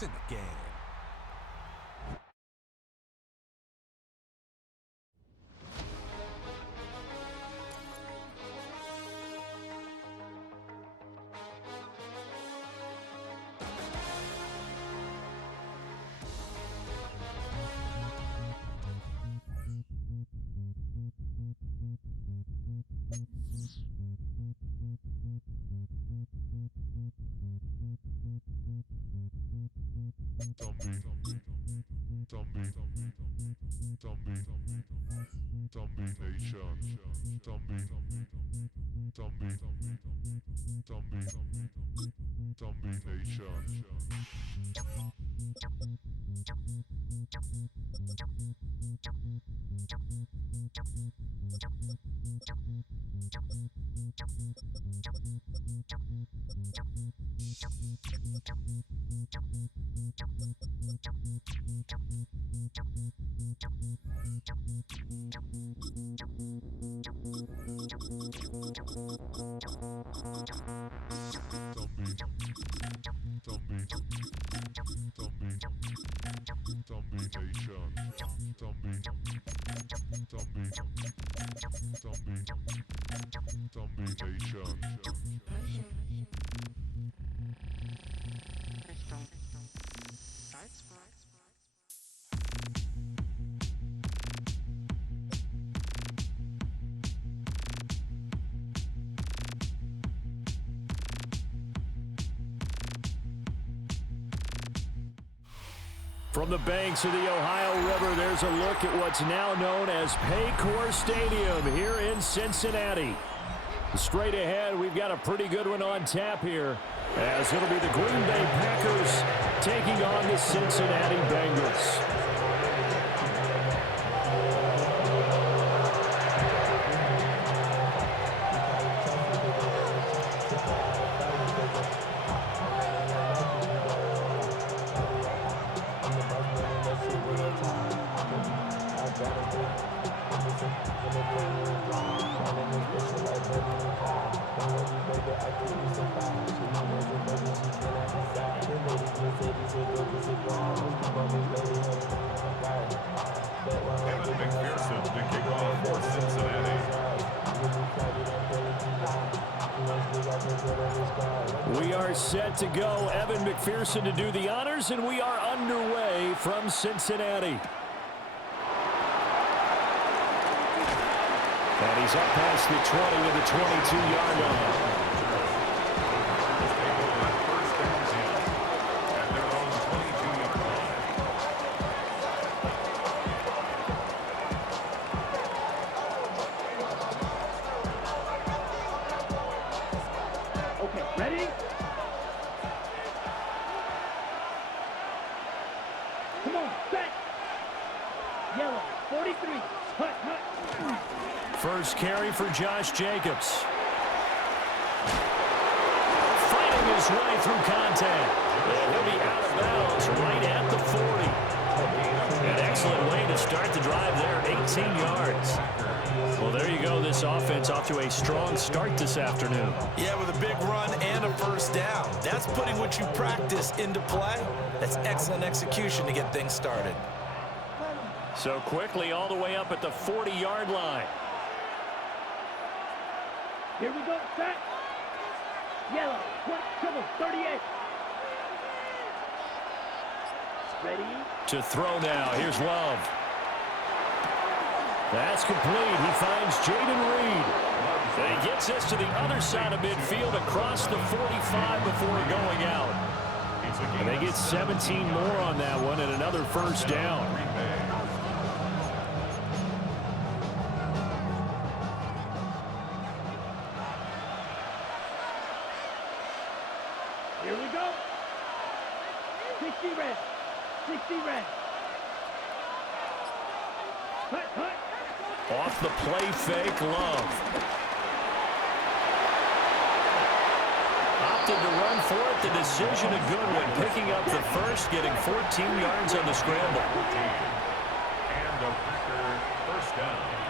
It's in the game. From the banks of the Ohio River, there's a look at what's now known as Paycor Stadium here in Cincinnati. Straight ahead, we've got a pretty good one on tap here, as it'll be the Green Bay Packers taking on the Cincinnati Bengals. We are set to go. Evan McPherson to do the honors, and we are underway from Cincinnati. And he's up past the 20 to the 22-yard line. First carry for Josh Jacobs. Fighting his way through contact. And he'll be out of bounds right at the 40. An excellent way to start the drive there, 18 yards. Well, there you go. This offense off to a strong start this afternoon. Yeah, with a big run and a first down. That's putting what you practice into play. That's excellent execution to get things started. So quickly all the way up at the 40-yard line. Here we go, set. Yellow, triple, 38. Ready? To throw now. Here's Love. That's complete. He finds Jaden Reed. And he gets this to the other side of midfield across the 45 before going out. And they get 17 more on that one and another first down. Here we go. 60 red. 60 red. Hut, hut. Off the play fake, Love. Opted to run for it. The decision a good one. Picking up the first, getting 14 yards on the scramble. And a Packer first down.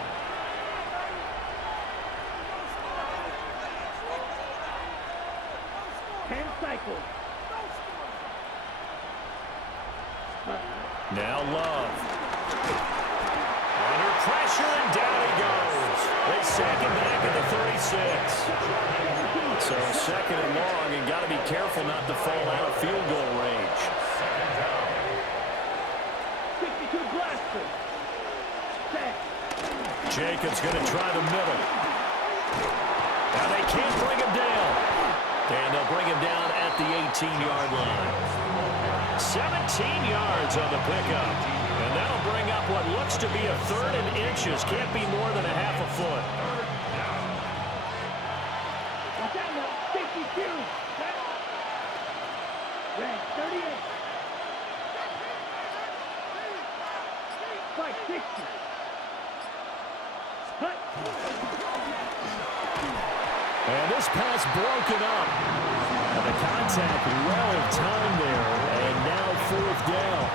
Now Love. Under pressure, and down he goes. They sack him back at the 36. So second and long, and got to be careful not to fall out of field goal range. 62 blaster. Set. Jacobs going to try the middle. Now they can't bring him down. And they'll bring him down at the 18-yard line. 17 yards on the pickup. And that'll bring up what looks to be a third and inches. Can't be more than a half a foot. Watch out now. 62. Set. Red, 38. Spike, 60. Cut. And this pass broken up. And the contact well timed there. And now fourth down.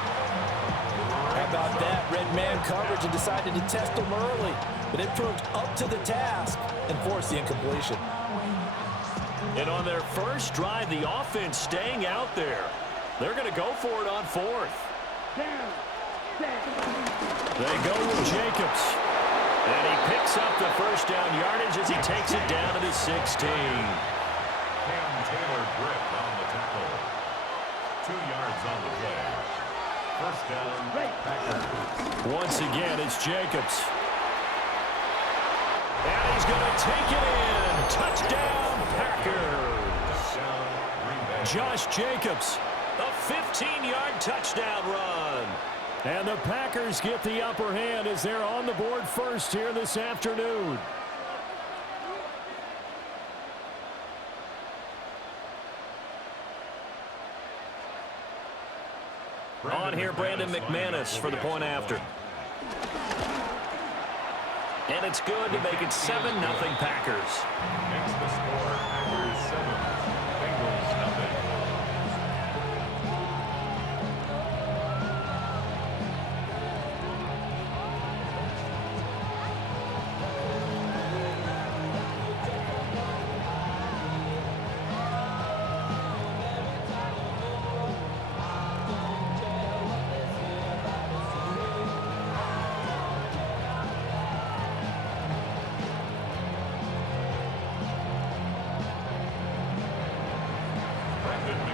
How about that? Red man coverage and decided to test him early. But it proved up to the task and forced the incompletion. And on their first drive, the offense staying out there. They're going to go for it on fourth. Down. Set. They go with Jacobs. And he picks up the first down yardage as he takes it down to the 16. Cam Taylor gripped on the tackle. 2 yards on the play. First down, Packers. Once again, it's Jacobs. And he's going to take it in. Touchdown, Packers. Touchdown, Green Bay. Josh Jacobs, a 15-yard touchdown run. And the Packers get the upper hand as they're on the board first here this afternoon. On here, Brandon McManus for the point after. And it's good to make it 7-0 Packers. Makes the score Packers 7, Bengals nothing.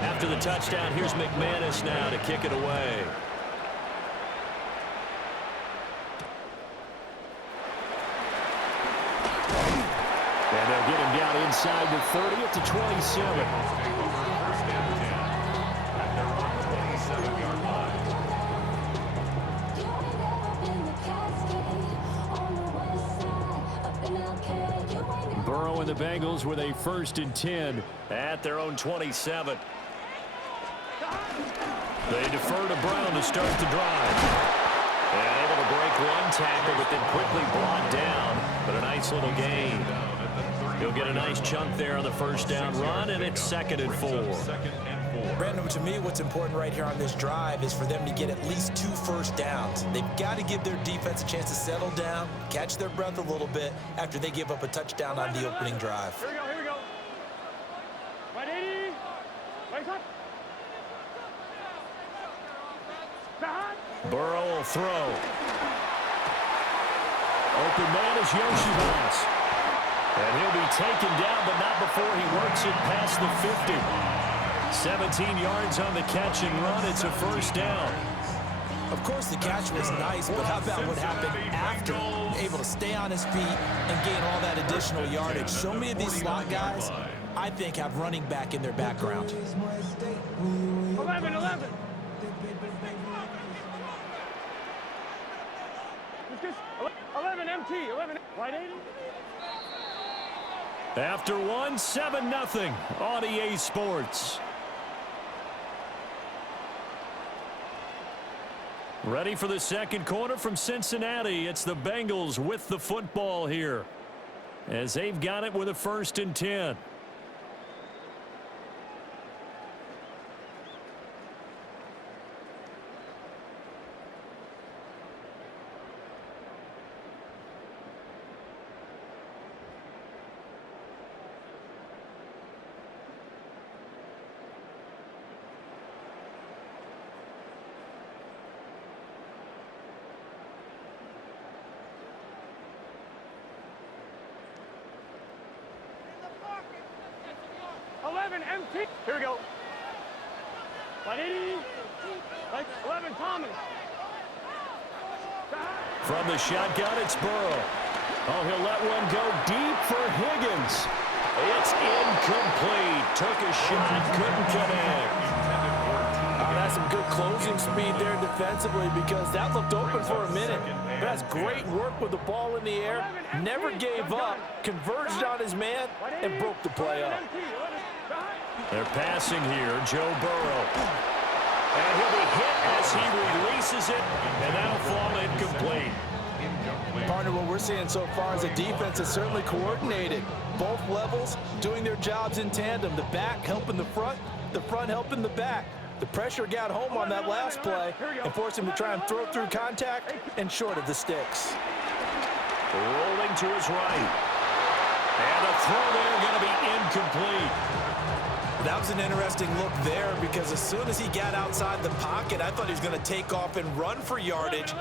After the touchdown, here's McManus now to kick it away. And they'll get him down inside the 30 at the 27. First and 10 at their own 27-yard line. Burrow and the Bengals with a 1st and 10 at their own 27. They defer to Brown to start the drive. And able to break one tackle, but then quickly brought down. But a nice little gain. He'll get a nice chunk there on the first down run, and it's 2nd and 4. Brandon, to me, what's important right here on this drive is for them to get at least 2 first downs. They've got to give their defense a chance to settle down, catch their breath a little bit after they give up a touchdown on the opening drive. Here we go, here we go. Right 80. Right up. Behind. Burrow will throw. Open man is Yoshibas. And he'll be taken down, but not before he works it past the 50. 17 yards on the catch and run. It's a first down. Of course, the catch was nice, but how about what happened after? Able to stay on his feet and gain all that additional yardage. So many of these slot guys, I think, have running back in their background. 11. It's just 11 MT. 11. Right 80. After one, 7-0 on EA Sports. Ready for the second quarter from Cincinnati. It's the Bengals with the football here, as they've got it with a 1st and 10. Madden MT. Here we go. 11 Thomas. From the shotgun, it's Burrow. Oh, he'll let one go deep for Higgins. It's incomplete. Took a shot, couldn't connect. That's some good closing speed there defensively because that looked open for a minute. But that's great work with the ball in the air. Never gave up, converged on his man, and broke the play up. They're passing here, Joe Burrow. And he'll be hit as he releases it, and that'll fall incomplete. Partner, what we're seeing so far is the defense is certainly coordinated. Both levels doing their jobs in tandem. The back helping the front helping the back. The pressure got home on that last play and forced him to try and throw through contact and short of the sticks. Rolling to his right. And the throw there going to be incomplete. That was an interesting look there because as soon as he got outside the pocket, I thought he was going to take off and run for yardage.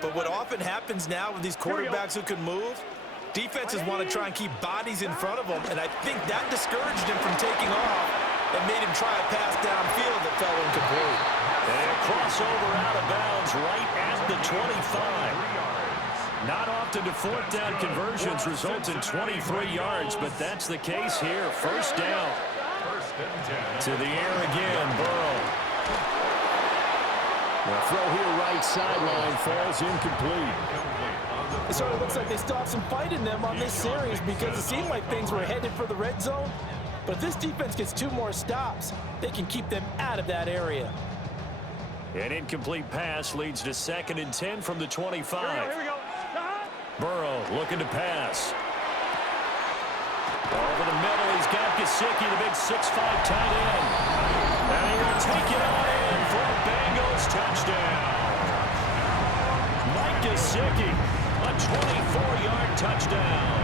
But what often happens now with these quarterbacks who can move, defenses want to try and keep bodies in front of them, and I think that discouraged him from taking off and made him try a pass downfield that fell incomplete. And a crossover out of bounds right at the 25. Not often do fourth down conversions result in 23 yards, but that's the case here. First down. To the air again, Burrow. The throw here right sideline falls incomplete. It sort of looks like they still have some fight in them on this series because it seemed like things were headed for the red zone. But if this defense gets 2 more stops, they can keep them out of that area. An incomplete pass leads to 2nd and 10 from the 25. Here we go. Burrow looking to pass. Over the middle, he's got Gesicki, the big 6'5" tight end. And he will take it on in for a Bengals touchdown. Mike Gesicki, a 24-yard touchdown.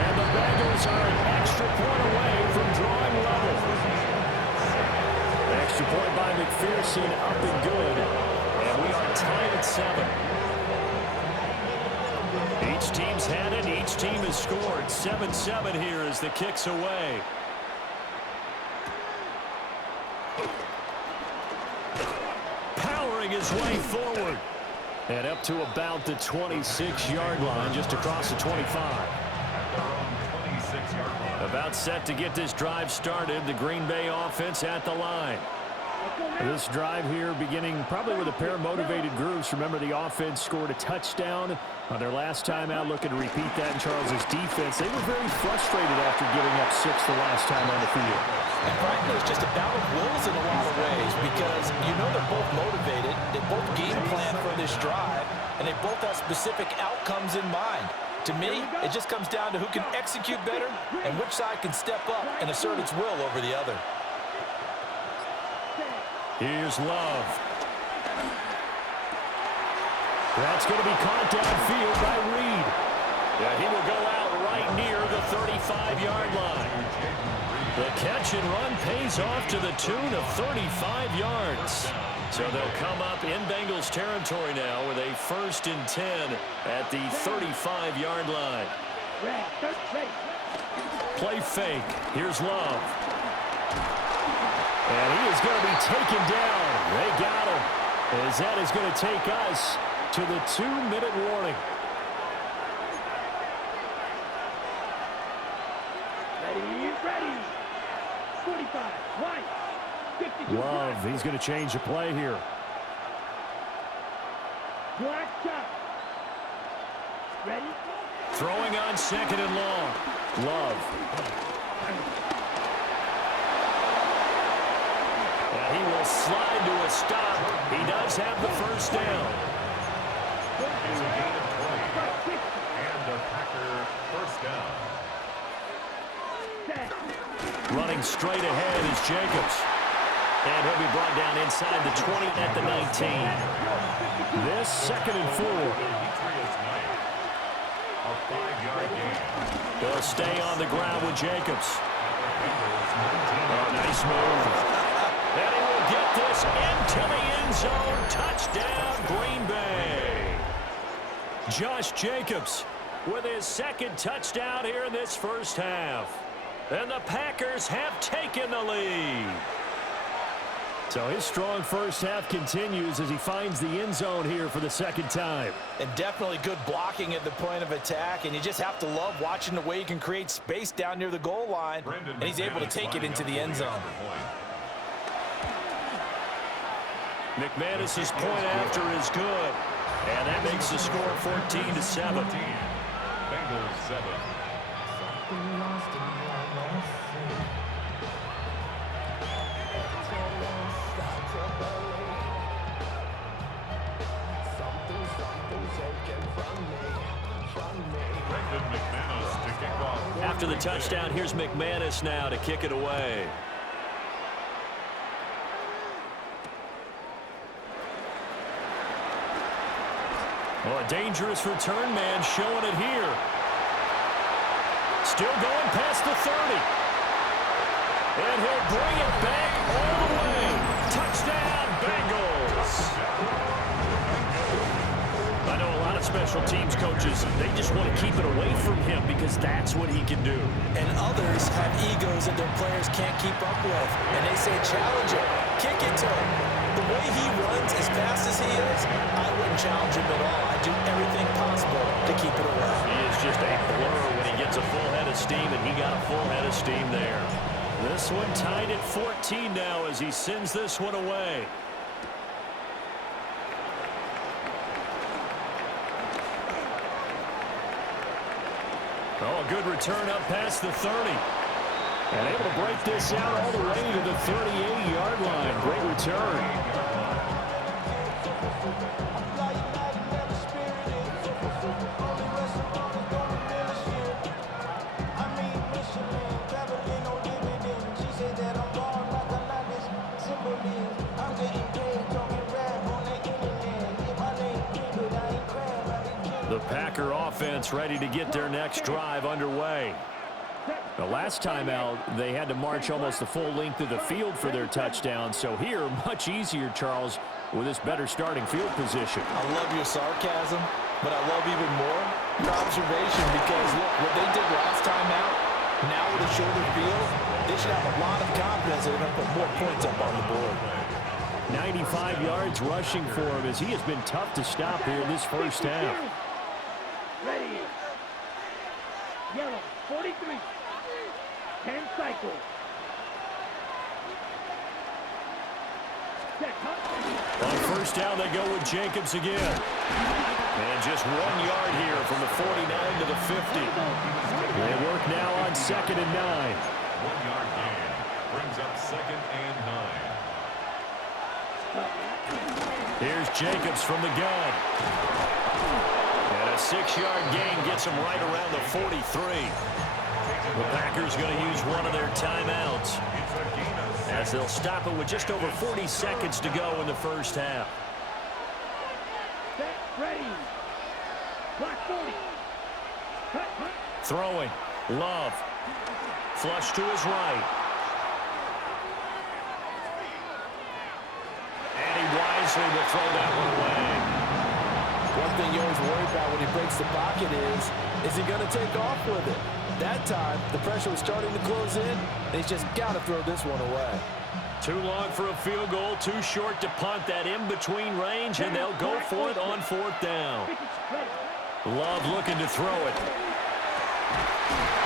And the Bengals are an extra point away from drawing level. Extra point by McPherson, up and good. And we are tied at 7. Each team's had it. Each team has scored. 7-7 here as the kick's away. Powering his way forward. And up to about the 26-yard line, just across the 25. About set to get this drive started. The Green Bay offense at the line. This drive here beginning probably with a pair of motivated groups. Remember, the offense scored a touchdown on their last time out. Looking to repeat that in Charles's defense. They were very frustrated after giving up 6 the last time on the field. And frankly, it's just a battle of wills in a lot of ways because you know they're both motivated. They both game plan for this drive, and they both have specific outcomes in mind. To me, it just comes down to who can execute better and which side can step up and assert its will over the other. Here's Love. That's going to be caught downfield by Reed. Yeah, he will go out right near the 35-yard line. The catch and run pays off to the tune of 35 yards. So they'll come up in Bengals territory now with a 1st and 10 at the 35-yard line. Play fake. Here's Love. And he is going to be taken down. They got him. As that is going to take us to the 2-minute warning. Ready. 45, right. 52, Love, he's going to change the play here. Black shot. Ready? Throwing on 2nd and long. Love. He will slide to a stop. He does have the first down. It's a gain of 20. And a Packer first down. Running straight ahead is Jacobs. And he'll be brought down inside the 20 at the 19. This 2nd and 4. A 5-yard gain. They'll stay on the ground with Jacobs. Oh, nice move. And he will get this into the end zone. Touchdown, Green Bay. Josh Jacobs with his 2nd touchdown here in this first half. And the Packers have taken the lead. So his strong first half continues as he finds the end zone here for the second time. And definitely good blocking at the point of attack, and you just have to love watching the way he can create space down near the goal line, and he's able to take it into the end zone. McManus's point after is good, and that makes the score 14-7. Bengals 7. After the touchdown, here's McManus now to kick it away. Oh, a dangerous return man showing it here. Still going past the 30. And he'll bring it back all the way. Touchdown, Bengals. I know a lot of special teams coaches, they just want to keep it away from him because that's what he can do. And others have egos that their players can't keep up with. And they say, challenge it, kick it to him. The way he runs as fast as he is, I wouldn't challenge him at all. I'd do everything possible to keep it away. He is just a blur when he gets a full head of steam, and he got a full head of steam there. This one tied at 14 now as he sends this one away. Oh, a good return up past the 30. And able to break this out all the way to the 38-yard line. Great return. The Packer offense ready to get their next drive underway. The last time out, they had to march almost the full length of the field for their touchdown. So here, much easier, Charles, with this better starting field position. I love your sarcasm, but I love even more your observation because, look, what they did last time out, now with a shorter field, they should have a lot of confidence that they're going to put more points up on the board. 95 yards rushing for him as he has been tough to stop here in this first half. Ready. Yellow, 43. 10 cycles. On first down, they go with Jacobs again. And just 1 yard here from the 49 to the 50. They work now on 2nd and 9. 1 yard gain brings up 2nd and 9. Here's Jacobs from the gun. And a 6-yard gain gets him right around the 43. The Packers going to use one of their timeouts as they'll stop it with just over 40 seconds to go in the first half. Set, ready. Block 40. Cut, cut. Throwing. Love. Flush to his right. And he wisely will throw that one away. One thing you always worry about when he breaks the pocket is he going to take off with it? That time, the pressure was starting to close in, and he's just got to throw this one away. Too long for a field goal, too short to punt. That in-between range, and they'll go for it on 4th down. Love looking to throw it.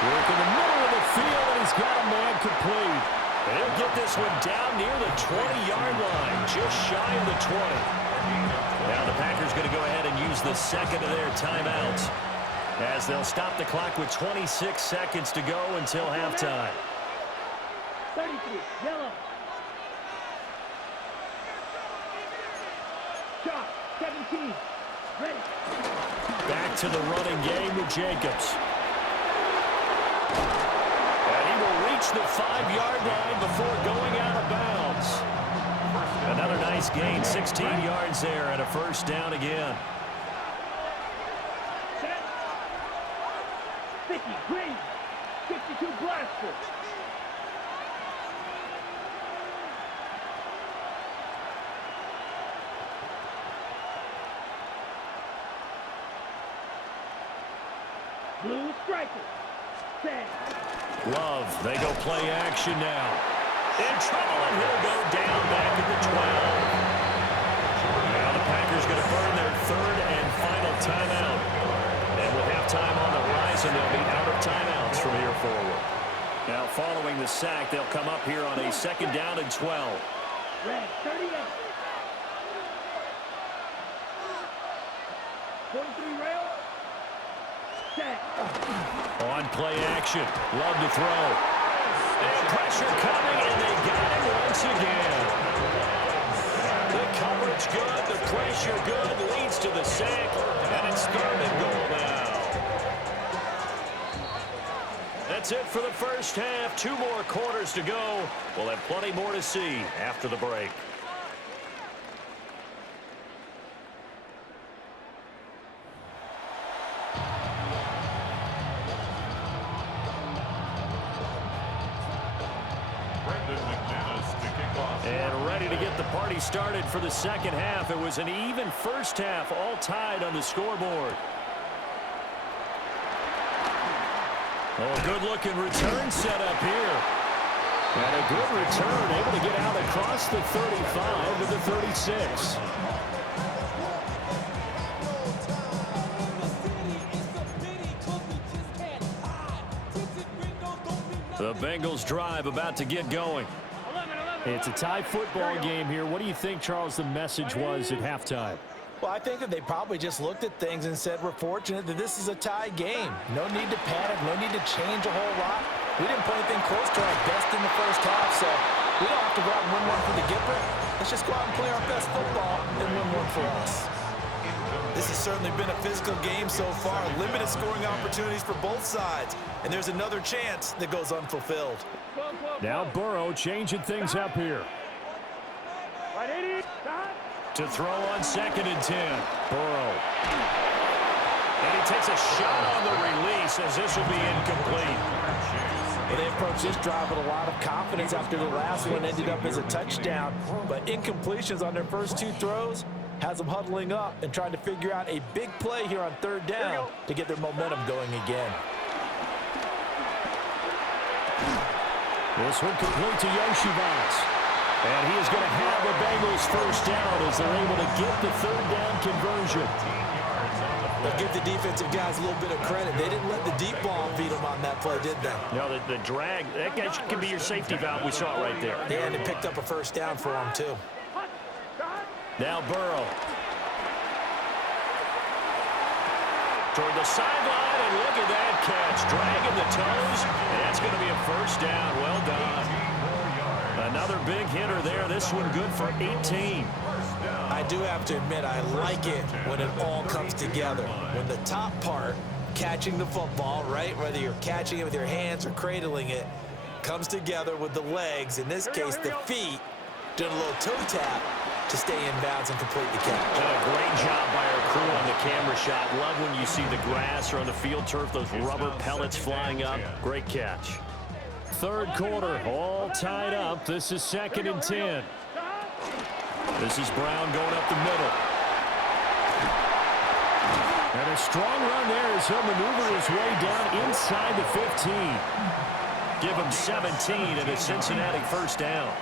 Work in the middle of the field, and he's got a man complete. They'll get this one down near the 20-yard line, just shy of the 20. Now the Packers going to go ahead and use the second of their timeouts as they'll stop the clock with 26 seconds to go until halftime. 33, yellow. Shot, 17, ready. Back to the running game with Jacobs. And he will reach the 5-yard line before going out of bounds. Another nice gain, 16 yards there, and a first down again. 50, green, 52 blaster. Blue striker. Love, they go play action now. In trouble, and he'll go down back at the 12. Now the Packers going to burn their third and final timeout. And with halftime on the horizon, they'll be out of timeouts from here forward. Now following the sack, they'll come up here on a 2nd down and 12. Red 38. 43 rail. Set. On play action. Love to throw. And pressure coming, and they got him once again. The coverage good, the pressure good, leads to the sack, and it's 3rd and goal now. That's it for the first half. 2 more quarters to go. We'll have plenty more to see after the break. And ready to get the party started for the second half. It was an even first half, all tied on the scoreboard. Oh, good-looking return set up here. And a good return, able to get out across the 35 to the 36. The Bengals drive about to get going. It's a tie football game here. What do you think, Charles, the message was at halftime? Well, I think that they probably just looked at things and said, we're fortunate that this is a tie game. No need to panic, no need to change a whole lot. We didn't play anything close to our best in the first half, so we don't have to go out and win one for the Gipper. Let's just go out and play our best football and win one for us. This has certainly been a physical game so far. Limited scoring opportunities for both sides. And there's another chance that goes unfulfilled. Now Burrow changing things up here. To throw on 2nd and 10. Burrow. And he takes a shot on the release as this will be incomplete. Well, they approached this drive with a lot of confidence after the last one ended up as a touchdown. But incompletions on their first 2 throws has them huddling up and trying to figure out a big play here on 3rd down to get their momentum going again. This one complete to Yoshivas. And he is going to have the Bengals first down as they're able to get the 3rd down conversion. They'll give the defensive guys a little bit of credit. They didn't let the deep ball feed them on that play, did they? No, the drag, that guy could be your safety valve. We saw it right there. Yeah, and it picked up a first down for them, too. Now Burrow. Toward the sideline, and look at that catch. Dragging the toes, and that's going to be a first down. Well done. Another big hitter there. This one good for 18. I do have to admit, I like it when it all comes together. When the top part, catching the football, right, whether you're catching it with your hands or cradling it, comes together with the legs, in this case the feet, doing a little toe tap to stay in bounds and complete the catch. A great job by our crew on the camera shot. Love when you see the grass or on the field turf, those rubber pellets flying up. Great catch. 3rd quarter, all tied up. This is 2nd and 10. This is Brown going up the middle. And a strong run there as he'll maneuver his way down inside the 15. Give him 17 and a Cincinnati first down.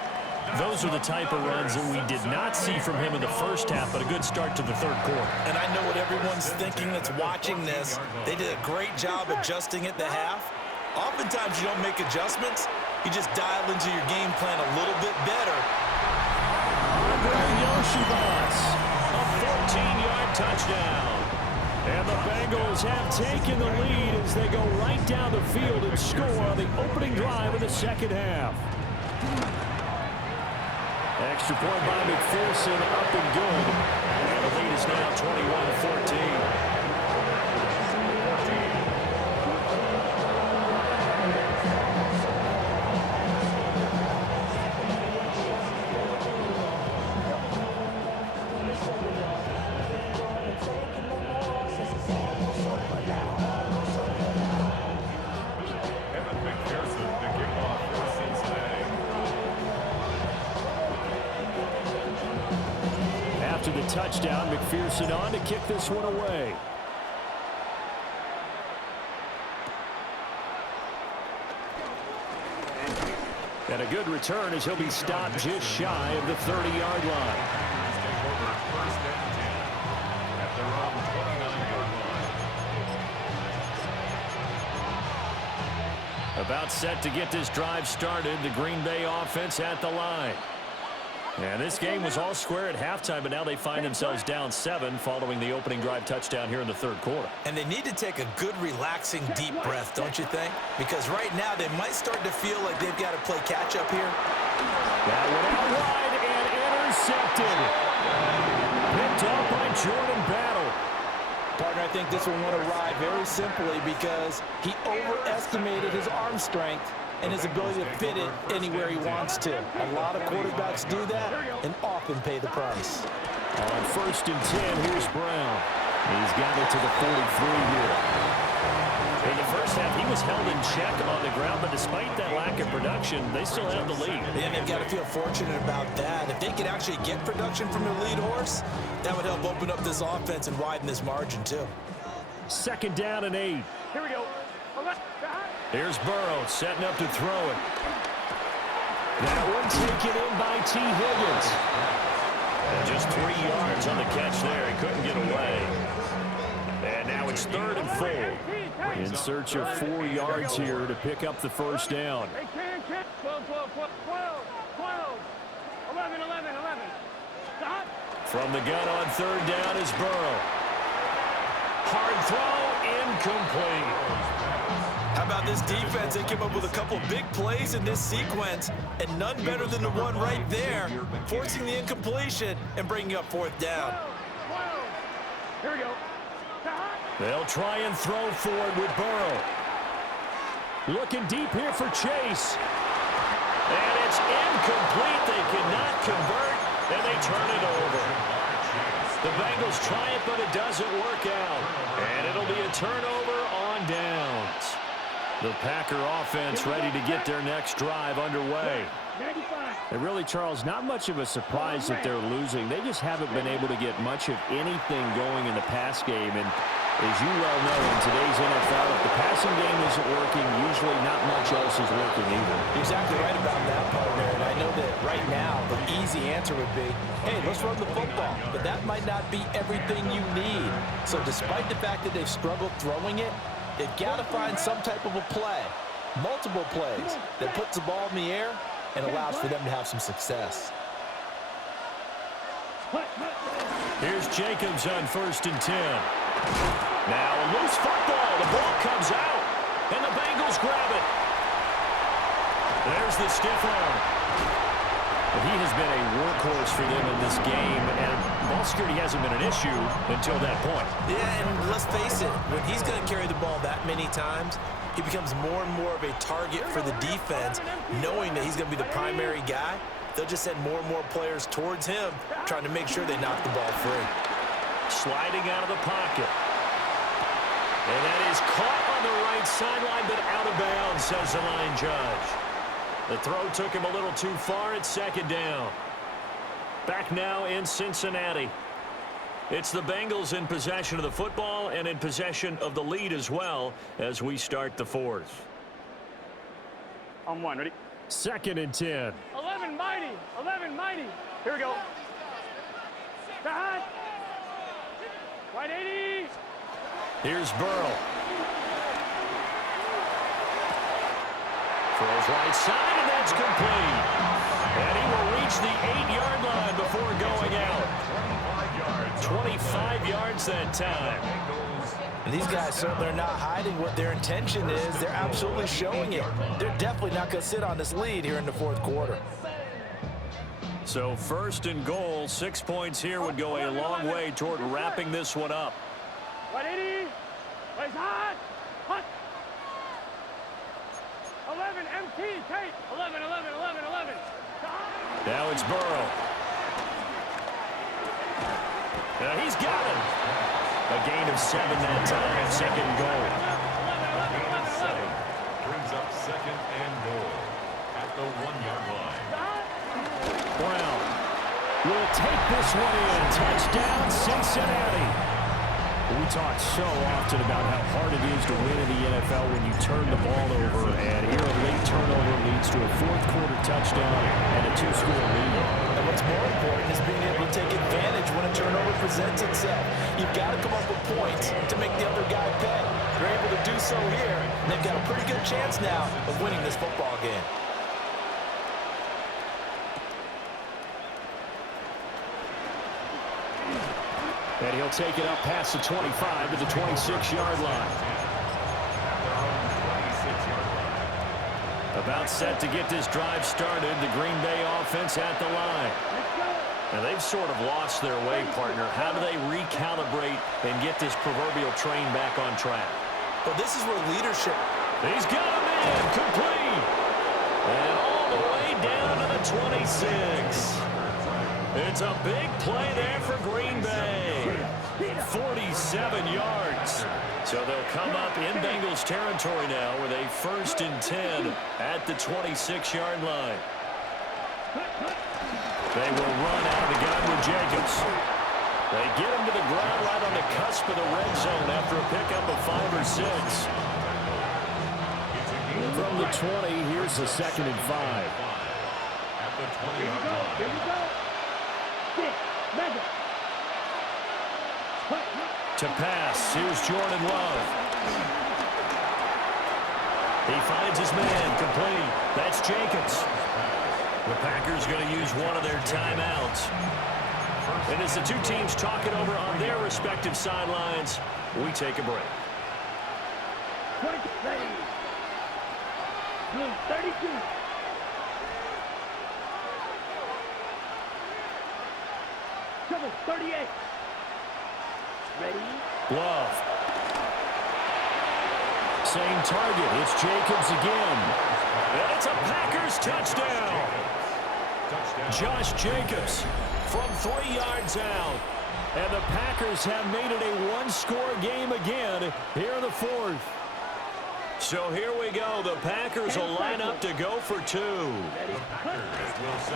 Those are the type of runs that we did not see from him in the first half, but a good start to the 3rd quarter. And I know what everyone's thinking that's watching this. They did a great job adjusting at the half. Oftentimes you don't make adjustments. You just dial into your game plan a little bit better. Yoshivas, a 14-yard touchdown. And the Bengals have taken the lead as they go right down the field and score on the opening drive of the second half. Extra point by McPherson, up and good. And the lead is now 21-14. The touchdown, McPherson on to kick this one away. And a good return as he'll be stopped just shy of the 30-yard line. Take over first and 10 at their own 29-yard line. About set to get this drive started. The Green Bay offense at the line. And this game was all square at halftime, but now they find themselves down 7 following the opening drive touchdown here in the third quarter. And they need to take a good, relaxing, deep breath, don't you think? Because right now they might start to feel like they've got to play catch-up here. That went out wide and intercepted. Picked up by Jordan Battle. Partner, I think this one went awry very simply because he overestimated his arm strength and his ability to fit it anywhere he wants to. A lot of quarterbacks do that and often pay the price. On first and 10, here's Brown. He's got it to the 43 here. In the first half, he was held in check on the ground, but despite that lack of production, they still have the lead. And they've got to feel fortunate about that. If they could actually get production from their lead horse, that would help open up this offense and widen this margin too. Second down and 8. Here we go. Here's Burrow setting up to throw it. That one taken in by T. Higgins. And just 3 yards on the catch there. He couldn't get away. And now it's third and 4. In search of 4 yards here to pick up the first down. 12, 12, 12, 12, 11, 11, 11. Stop. From the gun on third down is Burrow. Hard throw, incomplete. How about this defense? They came up with a couple big plays in this sequence, and none better than the one right there, forcing the incompletion and bringing up fourth down. 12. Here we go. Stop. They'll try and throw forward with Burrow. Looking deep here for Chase. And it's incomplete. They cannot convert, and they turn it over. The Bengals try it, but it doesn't work out. And it'll be a turnover on downs. The Packer offense ready to get their next drive underway. 95. And really, Charles, not much of a surprise that they're losing. They just haven't been able to get much of anything going in the pass game. And as you well know, in today's NFL, if the passing game isn't working, usually not much else is working either. You're exactly right about that, partner. And I know that right now the easy answer would be, hey, let's run the football. But that might not be everything you need. So despite the fact that they've struggled throwing it, they've got to find some type of a play, multiple plays, that puts the ball in the air and allows for them to have some success. Here's Jacobs on first and 10. Now a loose football. The ball comes out, and the Bengals grab it. There's the stiff arm. He has been a workhorse for them in this game, and ball security hasn't been an issue until that point. Yeah, and let's face it, when he's going to carry the ball that many times, he becomes more and more of a target for the defense, knowing that he's going to be the primary guy. They'll just send more and more players towards him, trying to make sure they knock the ball free. Sliding out of the pocket. And that is caught on the right sideline, but out of bounds, says the line judge. The throw took him a little too far at second down. Back now in Cincinnati. It's the Bengals in possession of the football and in possession of the lead as well as we start the fourth. On one, ready? Second and 10. 11 mighty. 11 mighty. Here we go. Stop. Right 80. Here's Burrow. Throws right side, and that's complete. And he will reach the 8-yard line before going out. 25 yards that time. And these guys certainly are not hiding what their intention is. They're absolutely showing it. They're definitely not going to sit on this lead here in the fourth quarter. So first and goal, 6 points here would go a long way toward wrapping this one up. 180. Place hot. Hot. 11 MT. Take. 11, 11, 11, 11. Now it's Burrow. Now he's got it. A gain of 7 that time. Second goal. Brings up second and goal at the 1-yard line. Brown will take this one in. Touchdown, Cincinnati. We talk so often about how hard it is to win in the NFL when you turn the ball over, and here a late turnover leads to to a fourth-quarter touchdown and a two-score lead. And what's more important is being able to take advantage when a turnover presents itself. You've got to come up with points to make the other guy pay. They're able to do so here, and they've got a pretty good chance now of winning this football game. And he'll take it up past the 25 to the 26-yard line. About set to get this drive started. The Green Bay offense at the line. And they've sort of lost their way, partner. How do they recalibrate and get this proverbial train back on track? Well, this is where leadership... He's got a man complete. And all the way down to the 26. It's a big play there for Green Bay. 47 yards. So they'll come up in Bengals territory now with a 1st and 10 at the 26-yard line. They will run out of the gun with Jacobs. They get him to the ground right on the cusp of the red zone after a pickup of 5 or 6. From the 20, here's the 2nd and 5. At the 20-yard line. Here we go. To pass, here's Jordan Love. He finds his man, complete. That's Jacobs. The Packers going to use one of their timeouts. And as the two teams talk it over on their respective sidelines, we take a break. 20, ready. Blue, 32. Trouble, 38. Ready? Love. Same target. It's Jacobs again. And it's a Packers touchdown. Josh Jacobs from 3 yards out. And the Packers have made it a one-score game again here in the 4th. So here we go. The Packers will line up to go for 2.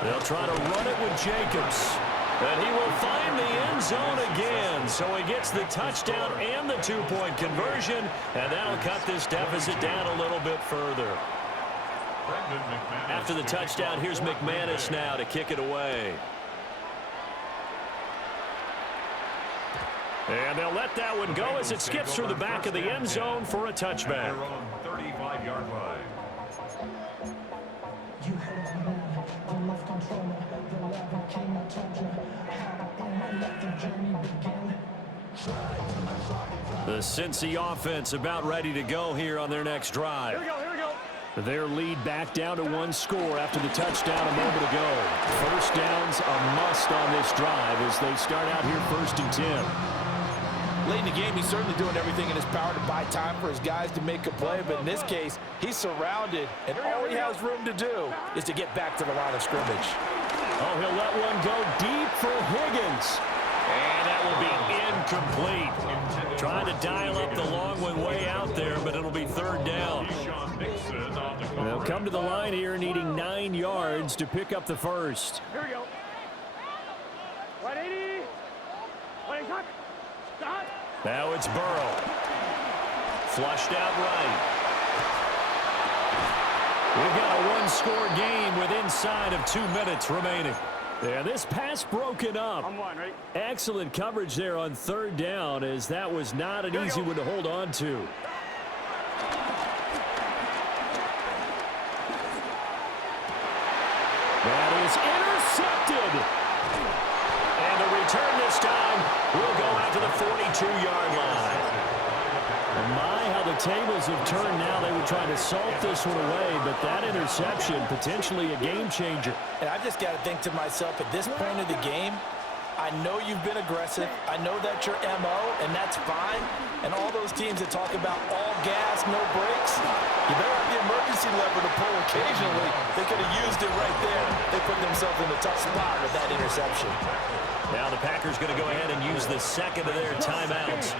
They'll try to run it with Jacobs. And he will find the end zone again. So he gets the touchdown and the 2-point conversion. And that'll cut this deficit down a little bit further. After the touchdown, here's McManus now to kick it away. And they'll let that one go as it skips through the back of the end zone for a touchback. 35-yard line. You heard the man, the love controller, the level king, I told you how in my life the journey began. The Cincy offense about ready to go here on their next drive. Here we go. Their lead back down to 1 score after the touchdown a moment ago. First down's a must on this drive as they start out here 1st and 10. Late in the game, he's certainly doing everything in his power to buy time for his guys to make a play, but in this case, he's surrounded, and all he has room to do is to get back to the line of scrimmage. Oh, he'll let one go deep for Higgins. And that will be incomplete. Trying to dial up the long one way out there, but it'll be 3rd down. They'll come to the line here needing 9 yards to pick up the first. Here we go. 180. 180. Stop. Now it's Burrow. Flushed out right. We've got a one-score game with inside of 2 minutes remaining. Yeah, this pass broken up. I'm one, right? Excellent coverage there on 3rd down, as that was not an easy one to hold on to. That is intercepted. And the return this time will go out to the 42-yard line. My, how the tables have turned now. They were trying to salt this one away, but that interception, potentially a game changer. And I just got to think to myself, at this point of the game, I know you've been aggressive. I know that's your MO, and that's fine. And all those teams that talk about all gas, no brakes, you better have the emergency lever to pull occasionally. They could have used it right there. They put themselves in a tough spot with that interception. Now the Packers going to go ahead and use the 2nd of their timeouts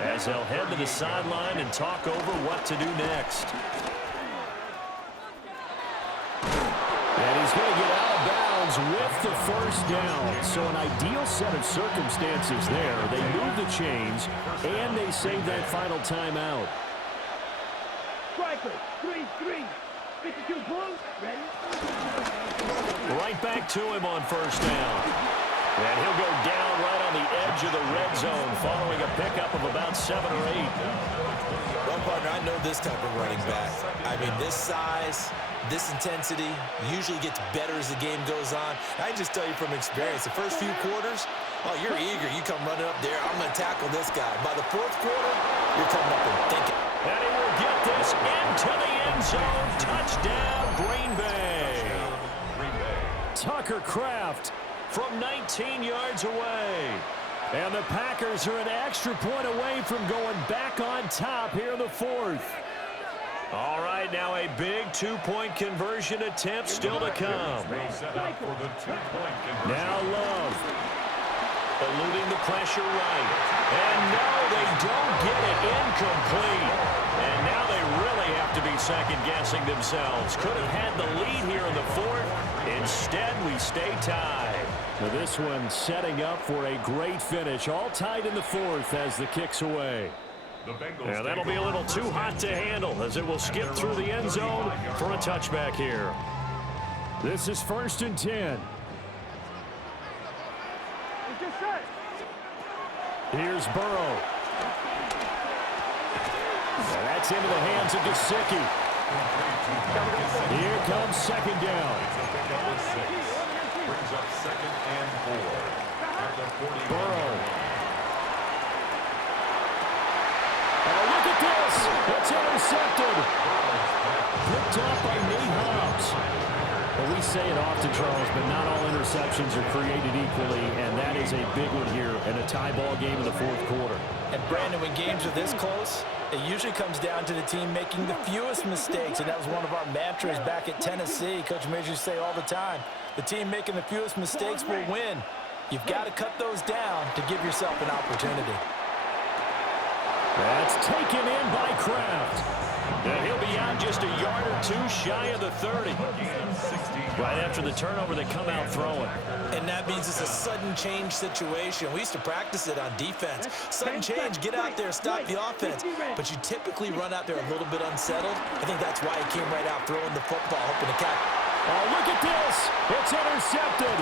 as they'll head to the sideline and talk over what to do next. And he's going to get out of bounds with the 1st down. So an ideal set of circumstances there. They move the chains, and they save that final timeout. Striker, 3-3. 52 blue. Ready? Right back to him on first down. And he'll go down right on the edge of the red zone following a pickup of about 7 or 8. Well, partner, I know this type of running back. I mean, this size, this intensity usually gets better as the game goes on. I can just tell you from experience, the first few quarters, oh, you're eager. You come running up there, I'm going to tackle this guy. By the fourth quarter, you're coming up and thinking. And he will get this into the end zone. Touchdown, Green Bay. Tucker Kraft from 19 yards away. And the Packers are an extra point away from going back on top here in the fourth. All right, now a big two-point conversion attempt still to come. Now Love. Eluding the pressure right. And no, they don't get it. Incomplete. And now they really have to be second-guessing themselves. Could have had the lead here in the fourth. Instead, we stay tied. Now this one setting up for a great finish. All tied in the fourth as the kick's away. Yeah, that'll be a little too hot to handle as it will skip through the end zone for a touchback here. This is 1st and 10. Here's Burrow. And that's into the hands of Gesicki. Here comes 2nd down. Brings up 2nd and 4. At the 40. Burrow. Oh, look at this. It's intercepted. Picked up by Nate Hobbs. Well, we say it often, Charles, but not all interceptions are created equally, and that is a big one here in a tie ball game in the fourth quarter. And, Brandon, when games are this close, it usually comes down to the team making the fewest mistakes, and that was one of our mantras back at Tennessee. Coach Major say all the time, the team making the fewest mistakes will win. You've got to cut those down to give yourself an opportunity. That's taken in by Kraft. And he'll be out just a yard or two shy of the 30. Right after the turnover, they come out throwing. And that means it's a sudden change situation. We used to practice it on defense. Sudden change, get out there, stop the offense. But you typically run out there a little bit unsettled. I think that's why he came right out throwing the football, hoping to catch. Oh, look at this. It's intercepted.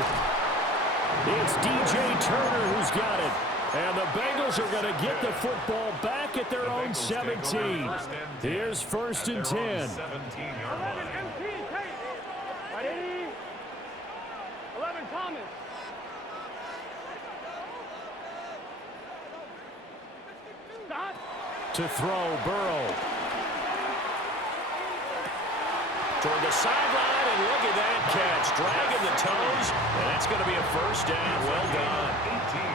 It's DJ Turner who's got it. And the Bengals are going to get the football back at their own 17. Here's 1st and 10. 11 empty tape. Ready? 11 Thomas. Stop. To throw, Burrow. Toward the sideline, and look at that catch. Dragging the toes, and that's going to be a 1st down. Well done. 18.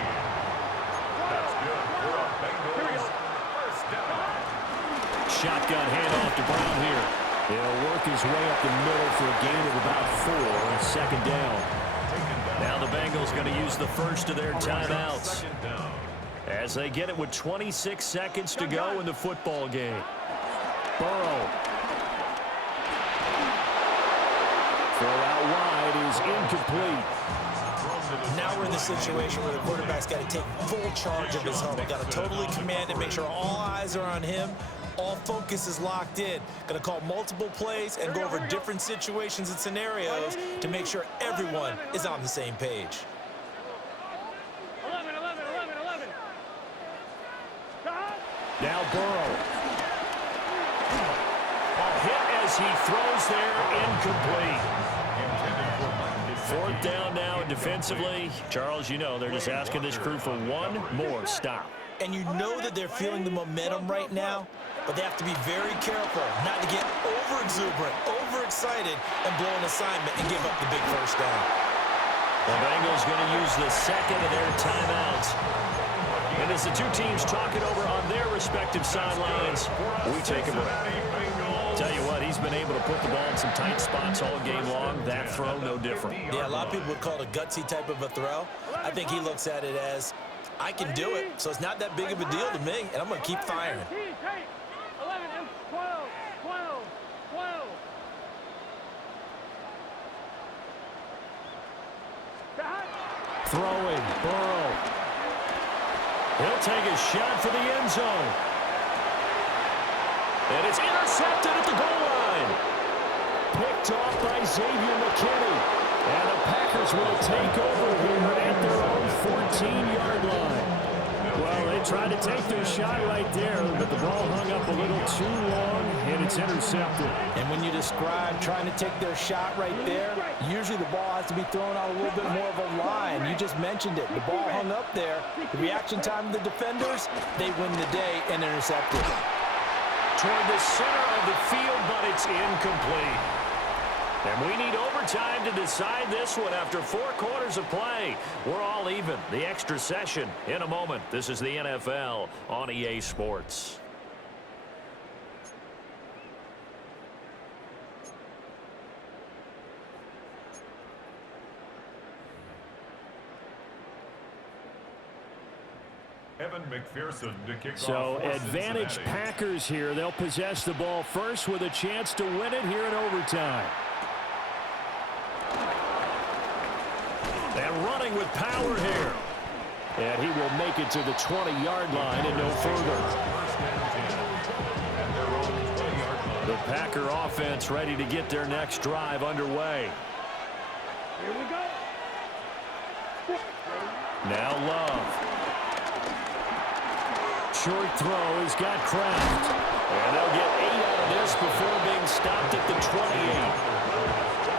That's good for a Bengals 1st down. Shotgun handoff to Brown here. He'll work his way up the middle for a gain of about 4 on 2nd down. Now the Bengals going to use the first of their timeouts as they get it with 26 seconds to go in the football game. Burrow. Throw out wide is incomplete. Now we're in the situation where the quarterback's got to take full charge of his home. Got to totally command it, make sure all eyes are on him. All focus is locked in. Going to call multiple plays and go over different situations and scenarios to make sure everyone is on the same page. 11. Now Burrow. A hit as he throws there, incomplete. 4th down now, and defensively, Charles, you know, they're just asking this crew for one more stop. And you know that they're feeling the momentum right now, but they have to be very careful not to get over-exuberant, overexcited, and blow an assignment and give up the big 1st down. The Bengals going to use the 2nd of their timeouts. And as the two teams talk it over on their respective sidelines, we take a break. Tell you what, he's been able to put the ball in some tight spots all game long. That throw, no different. Yeah, a lot of people would call it a gutsy type of a throw. I think he looks at it as, I can do it, so it's not that big of a deal to me, and I'm going to keep firing. 11 and 12. Throwing, Burrow. He'll take a shot for the end zone. And it's intercepted at the goal line. picked off by Xavier McKinney. And the Packers will take over here at their own 14-yard line. Well, they tried to take their shot right there, but the ball hung up a little too long, and it's intercepted. And when you describe trying to take their shot right there, usually the ball has to be thrown out a little bit more of a line. You just mentioned it. The ball hung up there. The reaction time of the defenders, they win the day and intercept it. Toward the center of the field, but it's incomplete. And we need overtime to decide this one after 4 quarters of play. We're all even. The extra session in a moment. This is the NFL on EA Sports. Evan McPherson to kick So off for advantage Cincinnati. Packers here. They'll possess the ball first with a chance to win it here in overtime. And running with power here. And he will make it to the 20-yard line and no further. First and 10 at their own 20-yard line. The Packer offense ready to get their next drive underway. Here we go. Now Love. Short throw has got Kraft. And they'll get 8 out of this before being stopped at the 28.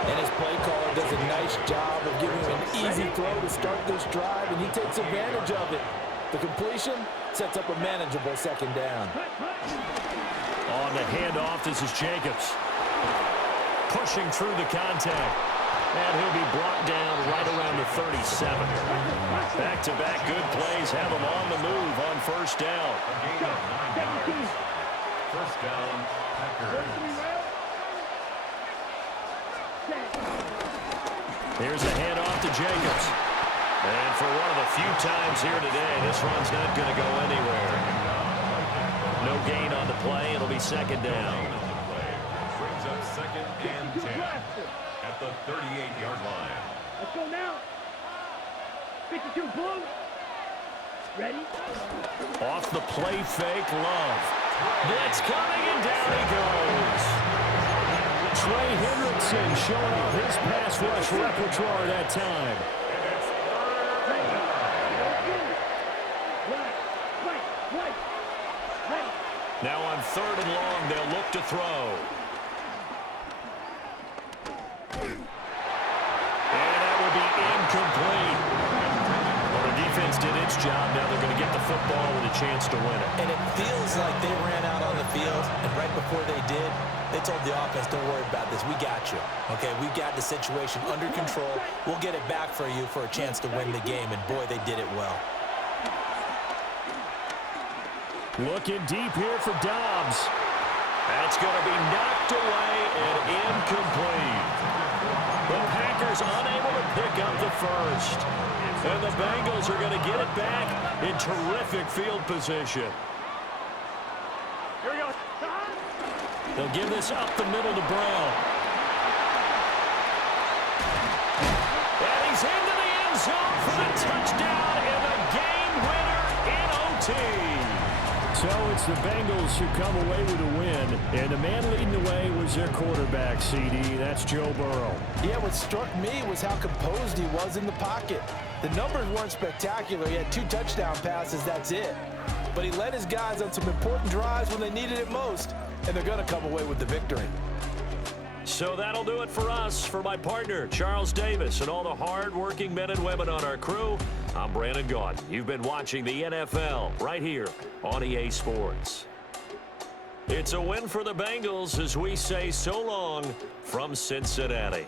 And his play caller does a nice job of giving him an easy throw to start this drive, and he takes advantage of it. The completion sets up a manageable second down. On the handoff, this is Jacobs. Pushing through the contact. And he'll be brought down right around the 37. Back-to-back good plays have him on the move on first down. A gain of 9 yards. First down, Packers. Here's a handoff to Jacobs. And for one of the few times here today, this run's not going to go anywhere. No gain on the play. It'll be second down. Brings up second and 10 at the 38-yard line. Let's go now. 52 blue. Ready? Off the play fake, Love. Blitz coming, and down he goes. Trey Hendrickson showing off his pass rush repertoire that time. Now on 3rd and long, they'll look to throw. And that will be incomplete. Well, the defense did its job. Now they're going to get the football with a chance to win it. And it feels like they ran out on the field, and right before they did, they told the offense, don't worry about this. We got you. Okay, we've got the situation under control. We'll get it back for you for a chance to win the game, and boy, they did it well. Looking deep here for Dobbs. That's going to be knocked away and incomplete. The Packers unable to pick up the first. And the Bengals are going to get it back in terrific field position. Here we go. They'll give this up the middle to Brown. And he's into the end zone for the touchdown and the game winner in OT. So it's the Bengals who come away with a win. And the man leading the way was their quarterback, CD. That's Joe Burrow. Yeah, what struck me was how composed he was in the pocket. The numbers weren't spectacular. He had 2 touchdown passes, that's it. But he led his guys on some important drives when they needed it most, and they're going to come away with the victory. So that'll do it for us. For my partner, Charles Davis, and all the hard-working men and women on our crew, I'm Brandon Gaudin. You've been watching the NFL right here on EA Sports. It's a win for the Bengals as we say so long from Cincinnati.